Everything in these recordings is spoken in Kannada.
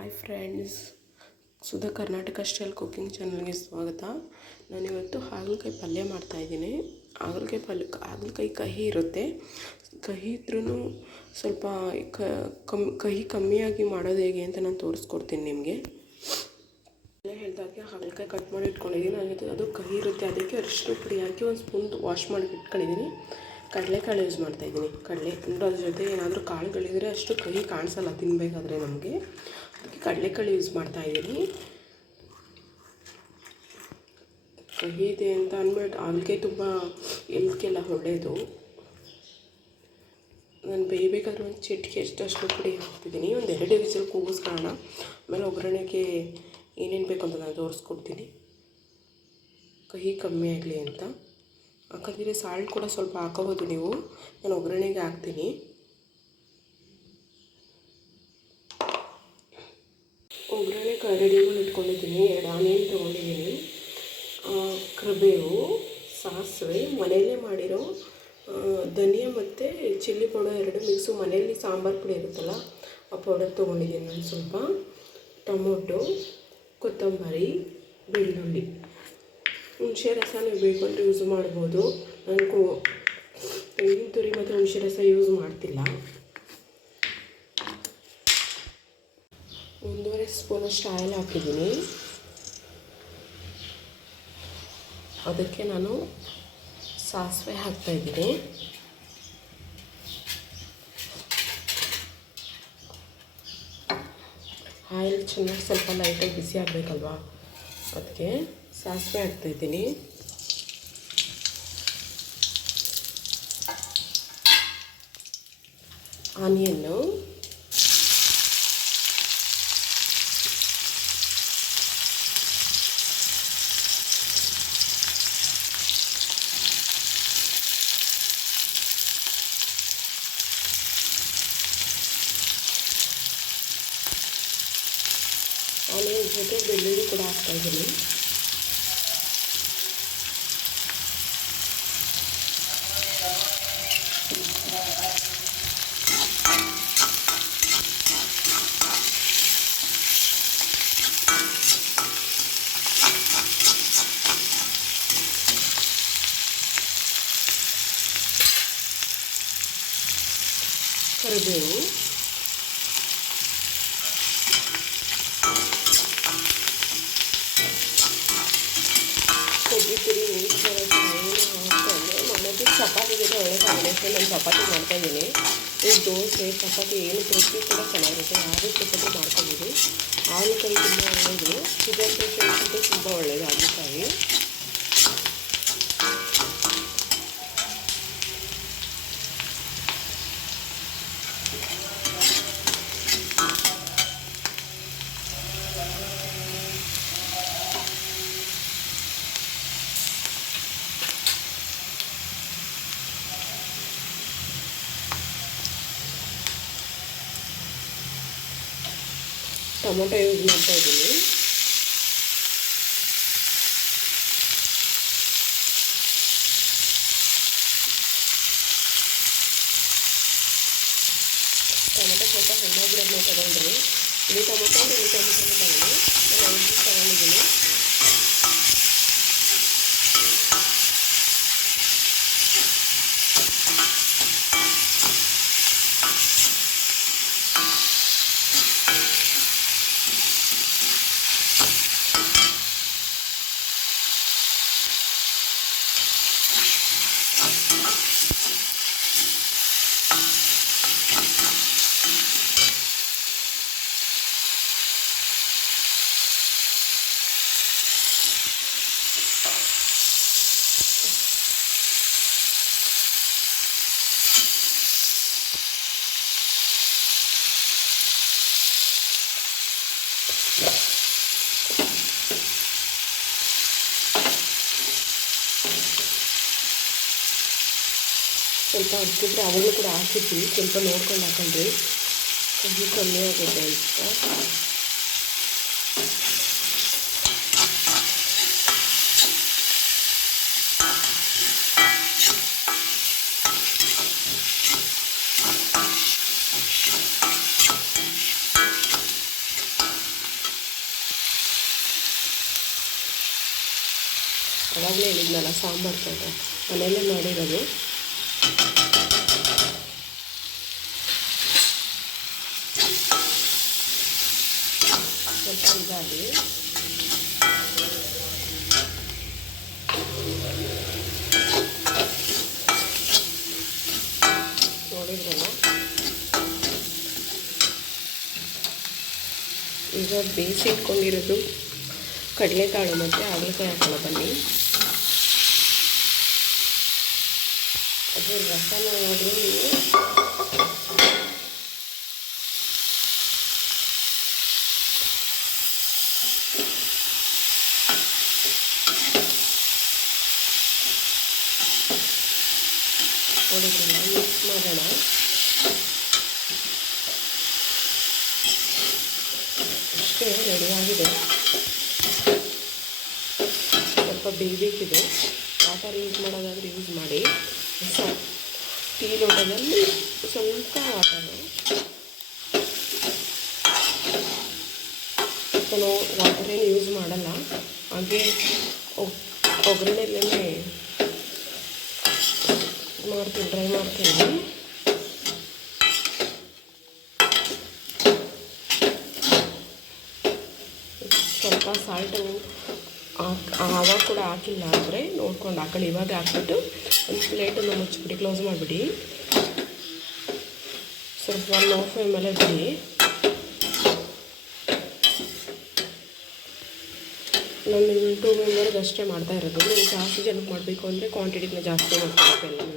Hi friends, Sudha Karnataka style cooking ಚಾನಲ್ಗೆ ಸ್ವಾಗತ. ನಾನಿವತ್ತು ಹಾಗಲಕಾಯಿ ಪಲ್ಯ ಮಾಡ್ತಾಯಿದ್ದೀನಿ. ಹಾಗಲಕಾಯಿ ಕಹಿ ಇರುತ್ತೆ. ಕಹಿ ಇದ್ರೂ ಸ್ವಲ್ಪ ಕಹಿ ಕಮ್ಮಿಯಾಗಿ ಮಾಡೋದು ಹೇಗೆ ಅಂತ ನಾನು ತೋರಿಸ್ಕೊಡ್ತೀನಿ ನಿಮಗೆ. ಹೇಳಿದಾಗೆ ಹಾಗಲಕಾಯಿ ಕಟ್ ಮಾಡಿ ಇಟ್ಕೊಂಡಿದ್ದೀನಿ. ಅದು ಕಹಿ ಇರುತ್ತೆ, ಅದಕ್ಕೆ ಅರಿಶಿನ ಪುಡಿ ಹಾಕಿ ಒಂದು ಸ್ಪೂನ್ ವಾಶ್ ಮಾಡಿ ಇಟ್ಕೊಂಡಿದ್ದೀನಿ. ಕಡಲೆಕಾಳು ಯೂಸ್ ಮಾಡ್ತಾಯಿದ್ದೀನಿ. ಕಡಲೆ ಅಂದರೆ ಅದ್ರ ಜೊತೆ ಏನಾದರೂ ಕಾಳುಗಳಿದ್ರೆ ಅಷ್ಟು ಕಹಿ ಕಾಣಿಸಲ್ಲ ತಿನ್ನಬೇಕಾದ್ರೆ ನಮಗೆ. ಅದಕ್ಕೆ ಕಡಲೆಕಾಳು ಯೂಸ್ ಮಾಡ್ತಾಯಿದ್ದೀನಿ. ಕಹಿ ಇದೆ ಅಂತ ಅಂದ್ಬಿಟ್ಟು ಹಾಗಲಕಾಯಿ ತುಂಬ ಎಲ್ತ್ಗೆಲ್ಲ ಒಳ್ಳೆಯದು. ನಾನು ಬೇಯಬೇಕಾದ್ರೆ ಒಂದು ಚಿಟಿಕೆ ಅಷ್ಟು ಪುಡಿ ಹಾಕ್ತಿದ್ದೀನಿ. ಒಂದು 2 ವಿಸಿಲ್ ಕೂಗಿಸ್ಕೊಳ್ಳೋಣ. ಆಮೇಲೆ ಒಗ್ಗರಣೆಗೆ ಏನೇನು ಬೇಕು ಅಂತ ನಾನು ತೋರಿಸ್ಕೊಡ್ತೀನಿ. ಕಹಿ ಕಮ್ಮಿ ಆಗಲಿ ಅಂತ ಹಾಕಿದ್ರೆ ಸಾಲ್ಟ್ ಕೂಡ ಸ್ವಲ್ಪ ಹಾಕೋಬೋದು ನೀವು. ನಾನು ಒಗ್ಗರಣೆಗೆ ಹಾಕ್ತೀನಿ. ಒಗ್ಗರಣೆಗೆ ರೆಡಿ ಮಾಡಿ ಇಟ್ಕೊಂಡಿದ್ದೀನಿ. 2 ಆನಿಯನ್ ತೊಗೊಂಡಿದ್ದೀನಿ, ಕರಿಬೇವು, ಸಾಸಿವೆ, ಮನೆಯಲ್ಲೇ ಮಾಡಿರೋ ಧನಿಯಾ ಮತ್ತು ಚಿಲ್ಲಿ ಪೌಡರ್ 2 ಮಿಕ್ಸು. ಮನೆಯಲ್ಲಿ ಸಾಂಬಾರು ಪುಡಿ ಇರುತ್ತಲ್ಲ ಆ ಪೌಡರ್ ತೊಗೊಂಡಿದ್ದೀನಿ ನಾನು. ಸ್ವಲ್ಪ ಟೊಮೊಟೊ, ಕೊತ್ತಂಬರಿ, ಬೆಳ್ಳುಳ್ಳಿ, ಹುಣಸೆ ರಸ ನೀವು ಬೇಕು ಅಂದರೆ ಯೂಸ್ ಮಾಡ್ಬೋದು. ನಾನು ತೆಂಗಿನ ತುರಿ ಮತ್ತು ಹುಣಸೆ ರಸ ಯೂಸ್ ಮಾಡ್ತಿಲ್ಲ. 1.5 ಸ್ಪೂನಷ್ಟು ಆಯಿಲ್ ಹಾಕಿದ್ದೀನಿ. ಅದಕ್ಕೆ ನಾನು ಸಾಸಿವೆ ಹಾಕ್ತಾಯಿದ್ದೀನಿ. ಆಯಿಲ್ ಚೆನ್ನಾಗಿ ಸ್ವಲ್ಪ ಲೈಟಾಗಿ ಬಿಸಿ ಆಗಬೇಕಲ್ವಾ, ಅದಕ್ಕೆ ಸಾಸಿವೆ ಹಾಕ್ತಾಯಿದ್ದೀನಿ. ಆನಿಯನ್ನು, ಆನಿಯನ್ ಜೊತೆ ಬೆಳ್ಳುಳ್ಳಿ ಕೂಡ ಹಾಕ್ತಾಯಿದ್ದೀನಿ. ಕರಿಬೇವು, ಕೊಬ್ಬರಿ ತುರಿ, ಹುಣಸೆ ರಸ ಏನು ಹಾಕ್ಕೊಂಡು ಮಾಡೋದು. ಚಪಾತಿ ಜೊತೆ ಒಳ್ಳೆ ಕಾಂಬಿನೇಷನ್. ನಾನು ಚಪಾತಿ ಮಾಡ್ತಾಯಿದ್ದೀನಿ. ಈ ದೋಸೆ ಚಪಾತಿ ಏನು ರೊಟ್ಟಿ ಕೂಡ ಚೆನ್ನಾಗಿರುತ್ತೆ. ಯಾರು ಚಪಾತಿ ಮಾಡ್ಕೊಬೋದು. ಹಾಗಲಕಾಯಿ ತುಂಬ ಒಳ್ಳೆಯದು. ಶುಗರ್ ಪೇಷಂಟ್ಸಿಗೆ ತುಂಬ ಒಳ್ಳೆಯದು ಹಾಗಲಕಾಯಿ. ಟೊಮೊಟೊ ಯೂಸ್ ಮಾಡ್ತಾಯಿದ್ದೀನಿ. ಟೊಮೊಟೊ ಸ್ವಲ್ಪ ಹಣ್ಣಾಗಿರೋದನ್ನ ತೊಗೊಂಡ್ರಿ. ಇಳಿ ಟೊಮೊಟೊನೂ ತೊಗೊಂಡು ನಾನು 5 ತೊಗೊಂಡಿದ್ದೀನಿ. ಸ್ವಲ್ಪ ಅರ್ಕಿದ್ರೆ ಅವಾಗಲೂ ಕೂಡ ಹಾಕಿದ್ವಿ. ಸ್ವಲ್ಪ ನೋಡ್ಕೊಂಡು ಹಾಕೊಂಡ್ರಿ, ಕಹಿ ಕಮ್ಮಿ ಆಗುತ್ತೆ ಅಂತ. ಅವಾಗಲೇ ಹೇಳಿದ್ನಲ್ಲ ಸಾಂಬಾರು ಪೌಡ್ರ್ ಮನೆಯಲ್ಲೇ ಮಾಡಿರೋದು. ಸ್ವಲ್ಪ ಇದಾಗಿ ನೋಡಿದ್ರಲ್ಲ, ಈಗ ಬೇಯಿಸಿ ಇಟ್ಕೊಂಡಿರೋದು ಕಡಲೆಕಾಳು ಮತ್ತು ಹಾಗಲಕಾಯಿ ಹಾಕೋಣ ಬನ್ನಿ. ಅದು ರಸನ ಆದರೂ ನೀವು ನೋಡಿದ್ರಲ್ಲ, ಮಿಕ್ಸ್ ಮಾಡೋಣ. ಅಷ್ಟೇ, ರೆಡಿಯಾಗಿದೆ. ಸ್ವಲ್ಪ ಬೇಯಬೇಕಿದೆ. ವಾಟರ್ ಯೂಸ್ ಮಾಡೋದಾದರೆ ಯೂಸ್ ಮಾಡಿ. ಟೀ ಲೋಟದಲ್ಲಿ ಸ್ವಲ್ಪ ವಾಟರು, ನಾನು ವಾಟರೇನು ಯೂಸ್ ಮಾಡಲ್ಲ, ಹಾಗೆ ಒಗ್ಗರಣೆಲ್ಲೇ ಮಾಡ್ತೀನಿ, ಡ್ರೈ ಮಾಡ್ತೀನಿ. ಸ್ವಲ್ಪ ಸಾಲ್ಟು ಆವಾಗ ಕೂಡ ಹಾಕಿಲ್ಲ ಅಂದರೆ ನೋಡ್ಕೊಂಡು ಹಾಕೊಳ್ಳಿ. ಇವಾಗ ಹಾಕ್ಬಿಟ್ಟು ಒಂದು ಪ್ಲೇಟನ್ನು ಮುಚ್ಚಿಬಿಡಿ, ಕ್ಲೋಸ್ ಮಾಡಿಬಿಡಿ. ಸ್ವಲ್ಪ ಲೋ ಫ್ಲೇಮಲ್ಲೇ ಬಿಡಿ. ನಾನು 2 ಮೆಂಬರ್ಗೆ ಅಷ್ಟೇ ಮಾಡ್ತಾ ಇರೋದು. ನೀವು ಜಾಸ್ತಿ ಜನಕ್ಕೆ ಮಾಡಬೇಕು ಅಂದರೆ ಕ್ವಾಂಟಿಟಿನ ಜಾಸ್ತಿ ಮಾಡ್ಕೋಬೇಕು ಎಲ್ಲನೂ.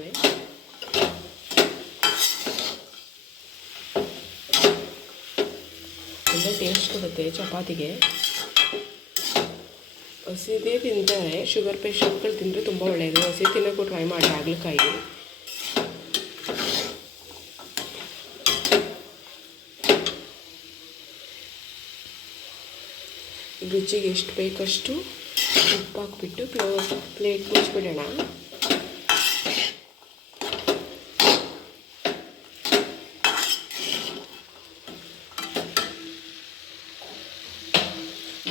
ತುಂಬ ಟೇಸ್ಟ್ ಕೊಡುತ್ತೆ ಚಪಾತಿಗೆ. ಹಸಿದೇ ತಿಂತಾರೆ, ಶುಗರ್ ಪೇಷಂಟ್ಗಳು ತಿಂದರೆ ತುಂಬ ಒಳ್ಳೆಯದು. ಹಸಿ ತಿನ್ನೋಕ್ಕೂ ಟ್ರೈ ಮಾಡಿ ಹಾಗಲಕಾಯಿ. ರುಚಿಗೆ ಎಷ್ಟು ಬೇಕಷ್ಟು ಉಪ್ಪು ಹಾಕ್ಬಿಟ್ಟು ಪ್ಲೇಟ್ ಮುಚ್ಚಿಬಿಡೋಣ.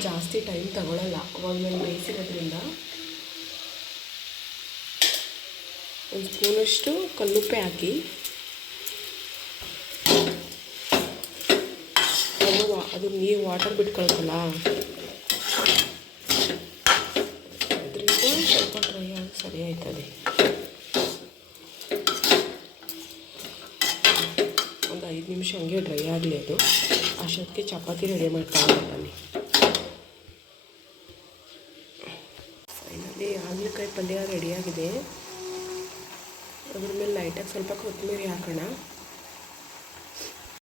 ಜಾಸ್ತಿ ಟೈಮ್ ತಗೊಳ್ಳಲ್ಲ, ಅವಾಗಲೇ ಬೇಯಿಸಿರೋದ್ರಿಂದ. ಒಂದು ಸ್ಪೂನಷ್ಟು ಕಲ್ಲುಪ್ಪೆ ಹಾಕಿ, ಅದು ನೀರು ವಾಟರ್ ಬಿಟ್ಕೊಳ್ತಲ್ಲ, ಅದರಿಂದ ಸ್ವಲ್ಪ ಡ್ರೈ ಆಗಿ ಸರಿ ಆಯ್ತದೆ. ಒಂದು 5 ನಿಮಿಷ ಹಂಗೆ ಡ್ರೈ ಆಗಲಿ ಅದು. ಅಷ್ಟೊತ್ತಿಗೆ ಚಪಾತಿ ರೆಡಿ ಮಾಡ್ತಾ ಬನ್ನಿ. ಫೈನಲಿ ಹಾಗಲಕಾಯಿ ಪಲ್ಯ ರೆಡಿಯಾಗಿದೆ. ಅದ್ರ ಮೇಲೆ ಲೈಟಾಗಿ ಸ್ವಲ್ಪ ಕೊತ್ತಂಬರಿ ಹಾಕೋಣ.